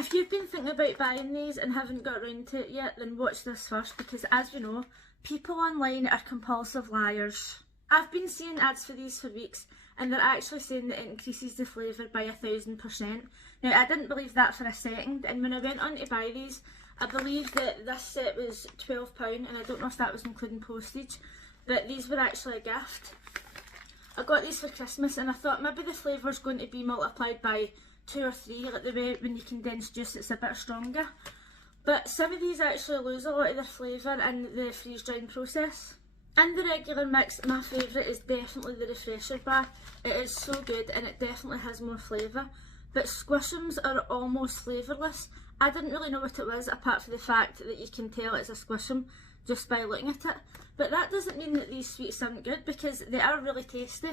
If you've been thinking about buying these and haven't got around to it yet, then watch this first, because as you know, people online are compulsive liars. I've been seeing ads for these for weeks, and they're actually saying that it increases the flavour by 1000%. Now, I didn't believe that for a second, and when I went on to buy these, I believed that this set was £12, and I don't know if that was including postage, but these were actually a gift. I got these for Christmas, and I thought maybe the flavour's going to be multiplied by 2 or 3, like the way when you condense juice it's a bit stronger. But some of these actually lose a lot of their flavour in the freeze drying process. In the regular mix, my favourite is definitely the refresher bar. It is so good and it definitely has more flavour. But Squishums are almost flavourless. I didn't really know what it was, apart from the fact that you can tell it's a Squishum just by looking at it. But that doesn't mean that these sweets aren't good, because they are really tasty.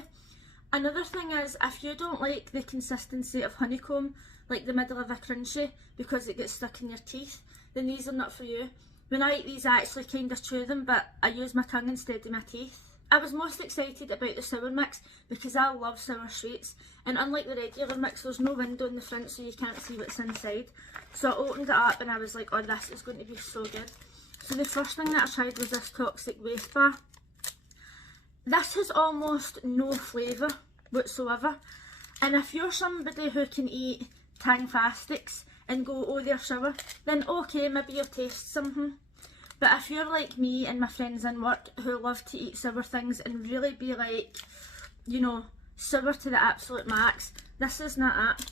Another thing is, if you don't like the consistency of honeycomb, like the middle of a crunchy, because it gets stuck in your teeth, then these are not for you. When I eat these, I actually kind of chew them, but I use my tongue instead of my teeth. I was most excited about the sour mix because I love sour sweets, and unlike the regular mix, there's no window in the front so you can't see what's inside. So I opened it up and I was like, oh, this is going to be so good. So the first thing that I tried was this toxic waste bar. This has almost no flavour whatsoever, and if you're somebody who can eat Tang-fastics and go, oh, they're sour, then okay, maybe you'll taste something. But if you're like me and my friends in work who love to eat sour things and really be like, you know, sour to the absolute max, this is not it.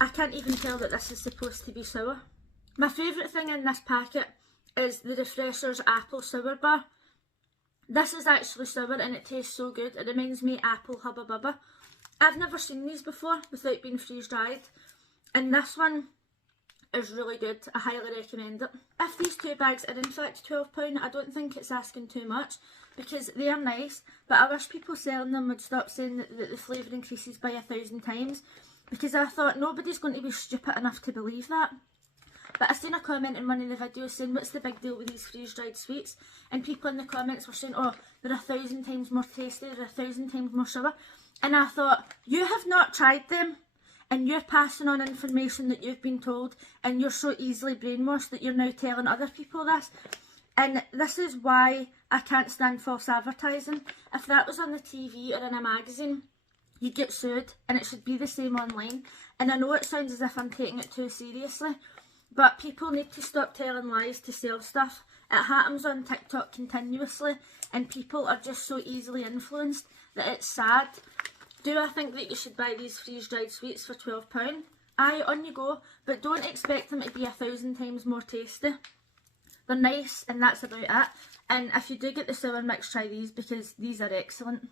I can't even tell that this is supposed to be sour. My favourite thing in this packet is the Refreshers Apple Sour Bar. This is actually sour and it tastes so good. It reminds me of Apple Hubba Bubba. I've never seen these before without being freeze dried, and this one is really good. I highly recommend it. If these two bags are in fact £12, I don't think it's asking too much, because they are nice, but I wish people selling them would stop saying that the flavour increases by 1000 times, because I thought nobody's going to be stupid enough to believe that. But I seen a comment in one of the videos saying, what's the big deal with these freeze dried sweets? And people in the comments were saying, oh, they're 1000 times more tasty, they're 1000 times more sour. And I thought, you have not tried them, and you're passing on information that you've been told, and you're so easily brainwashed that you're now telling other people this. And this is why I can't stand false advertising. If that was on the TV or in a magazine, you'd get sued, and it should be the same online. And I know it sounds as if I'm taking it too seriously, but people need to stop telling lies to sell stuff. It happens on TikTok continuously, and people are just so easily influenced that it's sad. Do I think that you should buy these freeze-dried sweets for £12? Aye, on you go, but don't expect them to be 1000 times more tasty. They're nice, and that's about it. And if you do get the sour mix, try these, because these are excellent.